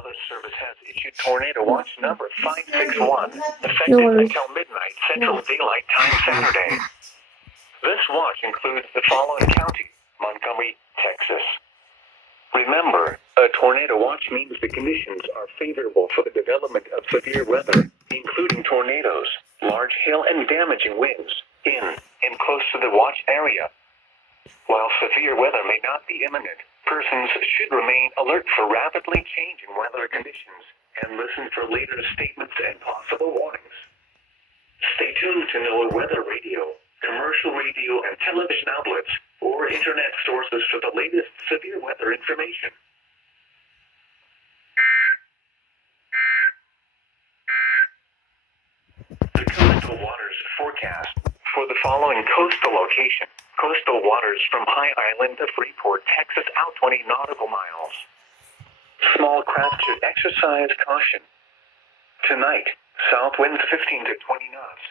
Weather Service has issued Tornado Watch number 561, effective until midnight Central Daylight Time Saturday. This watch includes the following county: Montgomery, Texas. Remember, a tornado watch means the conditions are favorable for the development of severe weather, including tornadoes, large hail, and damaging winds, in and close to the watch area. While severe weather may not be imminent, persons should remain alert for rapidly changing weather conditions and listen for later statements and possible warnings. Stay tuned to NOAA weather radio, commercial radio and television outlets, or internet sources for the latest severe weather information. The coastal waters forecast for the following coastal location: coastal waters from High Island to Freeport, Texas, out 20 nautical miles. Small craft should exercise caution. Tonight, south winds 15 to 20 knots.